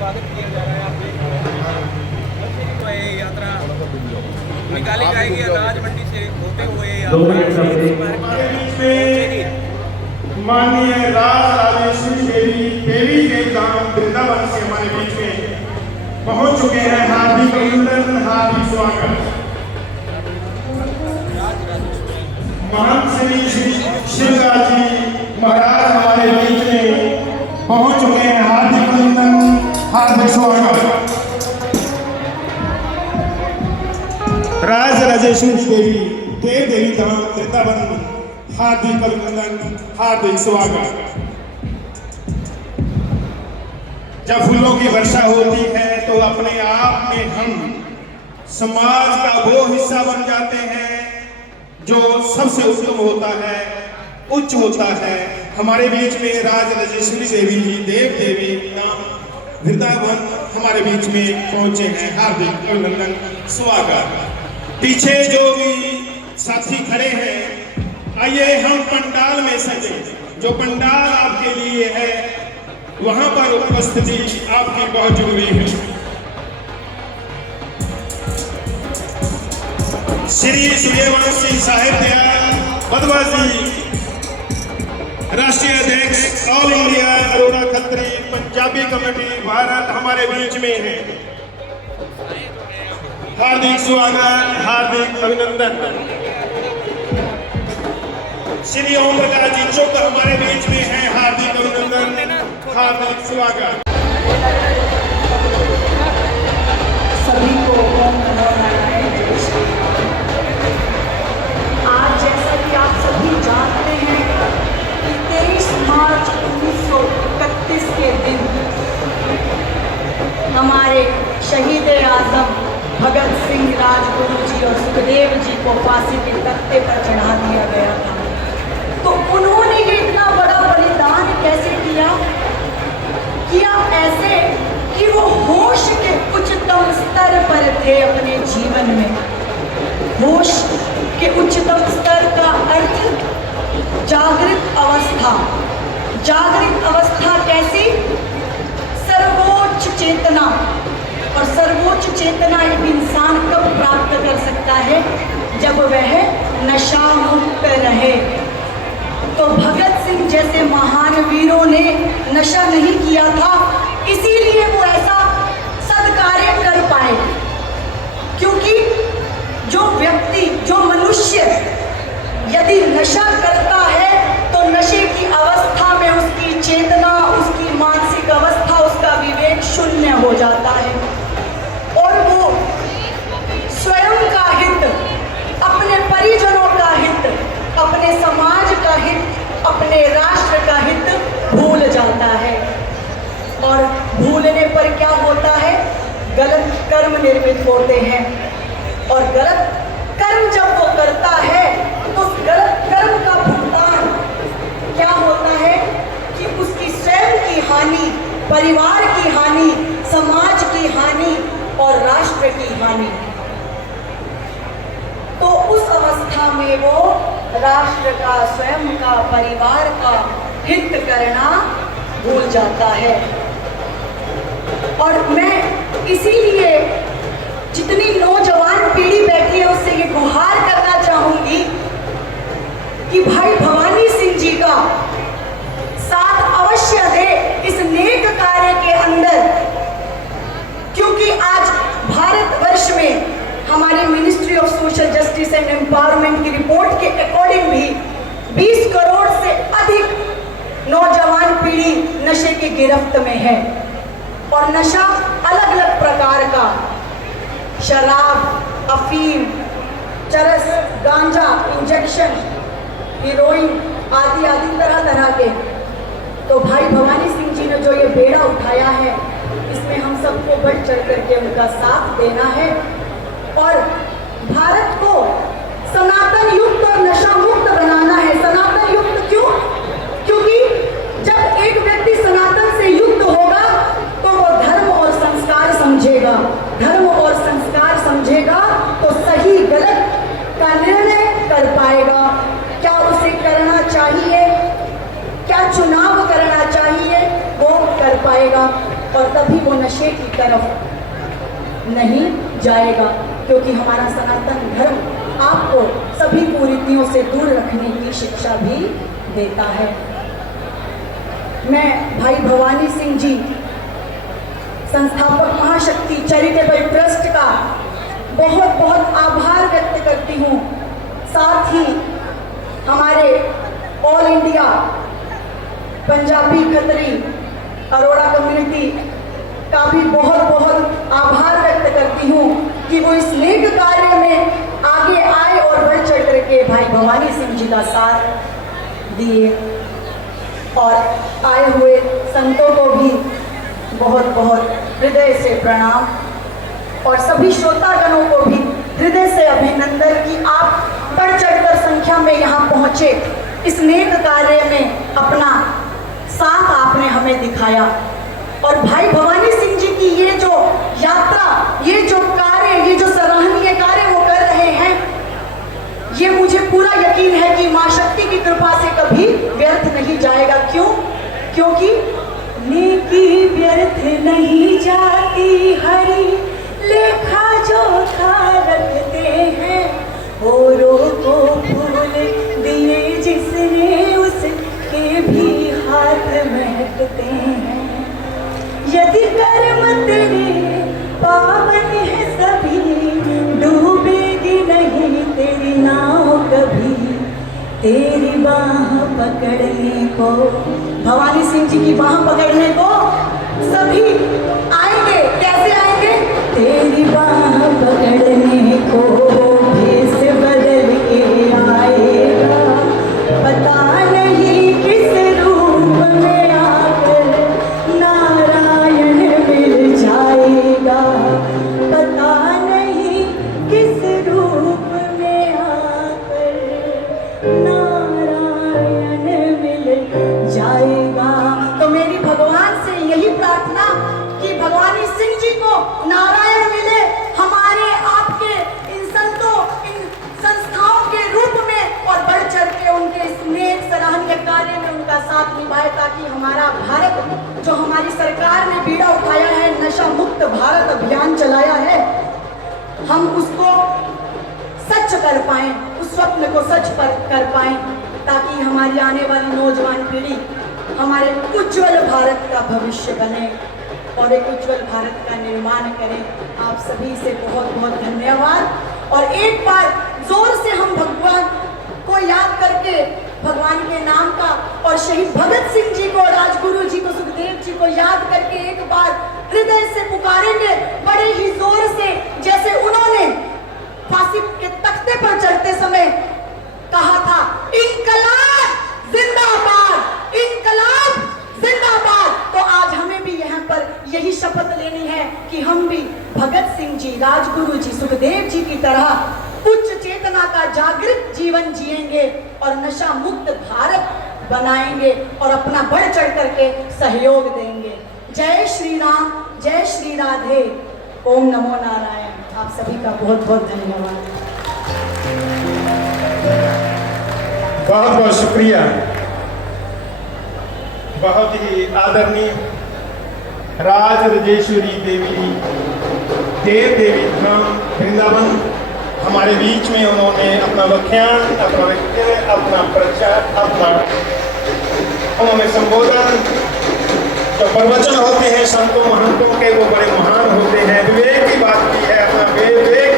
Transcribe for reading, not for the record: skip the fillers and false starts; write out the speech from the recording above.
स्वागत किया जा रहा है। आप देख रहे हैं तो ये यात्रा निकाली जाएगी अनाज मंडी से होते हुए माननीय राजेश्वरी देवी देवी देवधाम वृंदावन से हमारे बीच में पहुंच चुके हैं। हार्दिक अभिनंदन, हार्दिक स्वागत। महंत श्री शिवराज जी महाराज हमारे बीच में पहुंच चुके हैं। हार्दिक अभिनंदन, हार्दिक स्वागत। राजेश्वरी देवी देवी धाम वृंदावन, हार्दिक अभिनंदन, हार्दिक स्वागत। जब फूलों की वर्षा होती है तो अपने आप में हम समाज का वो हिस्सा बन जाते हैं जो सबसे उत्तम होता है, उच्च होता है। हमारे बीच में राजेश्वरी देवी जी देव देवी नाम वृंदावन हमारे बीच में पहुंचे हैं। हार्दिक अभिनंदन, स्वागत। पीछे जो भी साथी खड़े हैं, आइए हम पंडाल में सजे। जो पंडाल आपके लिए है वहां पर उपस्थिति आपकी बहुत जरूरी है। श्री सूर्यवंशी साहिब दयाल बदवा जी, राष्ट्रीय अध्यक्ष all India Arora Khatri Punjabi committee Bharat हमारे बीच में है। हार्दिक स्वागत, हार्दिक अभिनंदन। श्री ओम प्रकाश जी चौक हमारे बीच में है। हार्दिक अभिनंदन, हार्दिक स्वागत। सभी को आज जैसा कि आप सभी जानते हैं कि 23 मार्च 1931 के दिन हमारे शहीद आजम भगत सिंह राजगुरु जी और सुखदेव जी को फांसी के तख्ते पर चढ़ा दिया गया था। तो उन्होंने ये इतना बड़ा बलिदान कैसे किया ऐसे कि वो होश के उच्चतम स्तर पर थे अपने जीवन में। होश के उच्चतम स्तर का अर्थ जागृत अवस्था। जागृत अवस्था कैसी? सर्वोच्च चेतना। और सर्वोच्च चेतना एक इंसान कब प्राप्त कर सकता है? जब वह नशा मुक्त रहे। तो भगत सिंह जैसे महान वीरों ने नशा नहीं किया था, इसीलिए वो ऐसा सत्कार्य कर पाए। क्योंकि जो व्यक्ति, जो मनुष्य यदि नशा करता है तो नशे की अवस्था में उसकी चेतना, उसकी मानसिक अवस्था, उसका विवेक शून्य हो जाता है और वो स्वयं का हित, अपने परिजनों का हित, अपने समाज का हित, अपने राष्ट्र का हित भूल जाता है। और भूलने पर क्या होता है? गलत कर्म निर्मित होते हैं। और गलत कर्म जब वो करता है तो उस गलत कर्म का भुगतान क्या होता है कि उसकी स्वयं की हानि, परिवार की हानि, समाज की हानि और राष्ट्र की हानि। तो उस अवस्था में वो राष्ट्र का, स्वयं का, परिवार का हित करना भूल जाता है। और मैं इसीलिए जितनी नौजवान पीढ़ी बैठी है उससे ये गुहार करना चाहूंगी कि भाई भवानी सिंह जी का साथ अवश्य दे इस नेक कार्य के अंदर। क्योंकि आज भारतवर्ष में हमारी ministry of social justice and empowerment की रिपोर्ट के अकॉर्डिंग भी 20 करोड़ से अधिक नौजवान पीढ़ी नशे की गिरफ्त में है। और नशा अलग अलग प्रकार का, शराब, अफीम, चरस, गांजा, इंजेक्शन, हीरोइन आदि आदि तरह तरह के। तो भाई भवानी सिंह जी ने जो ये बेड़ा उठाया है, इसमें हम सबको बढ़ चढ़ करके उनका साथ देना है और भारत को सनातन युक्त और नशा मुक्त बनाना है। सनातन युक्त क्यों? क्योंकि जब एक व्यक्ति सनातन से युक्त होगा तो वो धर्म और संस्कार समझेगा। धर्म और संस्कार समझेगा तो सही गलत का निर्णय कर पाएगा। क्या उसे करना चाहिए, क्या चुनाव करना चाहिए, वो कर पाएगा और तभी वो नशे की तरफ नहीं जाएगा, क्योंकि हमारा सनातन धर्म आपको सभी कुरीतियों से दूर रखने की शिक्षा भी देता है। मैं भाई भवानी सिंह जी, संस्थापक महाशक्ति चैरिटेबल ट्रस्ट का बहुत बहुत आभार व्यक्त करती हूँ। साथ ही हमारे all India Punjabi Khatri Arora community का भी बहुत बहुत आभार व्यक्त करती हूँ कि वो इस नेक कार्य में आगे आए और बढ़ चढ़ करके भाई भवानी सिंह जी का साथ दिए। और आए हुए संतों को भी बहुत बहुत हृदय से प्रणाम, और सभी श्रोतागणों को भी हृदय से अभिनंदन कि आप बढ़ चढ़कर संख्या में यहाँ पहुँचे। इस नेक कार्य में अपना साथ आपने हमें दिखाया। और भाई भवानी सिंह जी की ये जो यात्रा, ये जो कार्य, ये जो सराहनीय कार्य वो कर रहे हैं, ये मुझे पूरा यकीन है कि माँ शक्ति की कृपा से कभी व्यर्थ नहीं जाएगा। क्यों? क्योंकि नेकी व्यर्थ नहीं जाती, हरि लेखा जोखा रखते हैं, औरों को फूल दिए जिसने उसके भी हाथ महकते हैं। यदि कर्म तेरे पावन है सभी, डूबेगी नहीं तेरी नाव कभी, तेरी बाह पकड़ने को, भवानी सिंह जी की बाह पकड़ने को सभी आएंगे। कैसे आएंगे? तेरी बाह पकड़ने को भेष बदल के आएगा, पता नहीं किस रूप में आकर नारायण मिल जाएगा, पता नहीं किस रूप में आकर नारायण मिल जाएगा। तो मेरी भगवान से यही प्रार्थना कि भगवानी सिंह जी को नारायण मिले, हमारे आपके इन संतों, इन संस्थाओं के रूप में, और बढ़ चढ़ के उनके इस नेक सराहनीय कार्य में उनका साथ निभाए, ताकि हमारा भारत, जो हमारी सरकार ने बीड़ा उठाया है, नशा मुक्त भारत अभियान चलाया है, हम उसको सच कर पाएं, उस स्वप्न को सच कर पाएं, ताकि हमारी आने वाली नौजवान पीढ़ी हमारे उज्जवल भारत का भविष्य बने और एक उज्जवल भारत का निर्माण करें। आप सभी से बहुत बहुत धन्यवाद। और एक बार जोर से हम भगवान को याद करके, भगवान के नाम का, और शहीद भगत सिंह जी को, राजगुरु जी को, सुखदेव जी को याद करके एक बार हृदय से पुकारेंगे बड़े ही जोर से, जैसे उन्होंने फांसी के तख्ते पर चढ़ते समय कहा था, इनकलाब जिंदाबाद, इनकलाब जिंदाबाद। तो आज हमें भी यहाँ पर यही शपथ लेनी है कि हम भी भगत सिंह जी, राजगुरु जी, सुखदेव जी की तरह उच्च चेतना का जागृत जीवन जिएंगे और नशा मुक्त भारत बनाएंगे और अपना बढ़ चढ़ करके सहयोग देंगे। जय श्री राम, जय श्री राधे, ओम नमो नारायण। आप सभी का बहुत बहुत धन्यवाद। बहुत बहुत शुक्रिया। बहुत ही आदरणीय राज राजेश्वरी देवी, देव देवी धाम वृंदावन, हमारे बीच में उन्होंने अपना व्याख्यान, अपना वक्तव्य, अपना प्रचार, उन्होंने संबोधन, जो प्रवचन होते हैं संतों महंतों के, वो बड़े महान होते हैं। विवेक की बात की है, अपना विवेक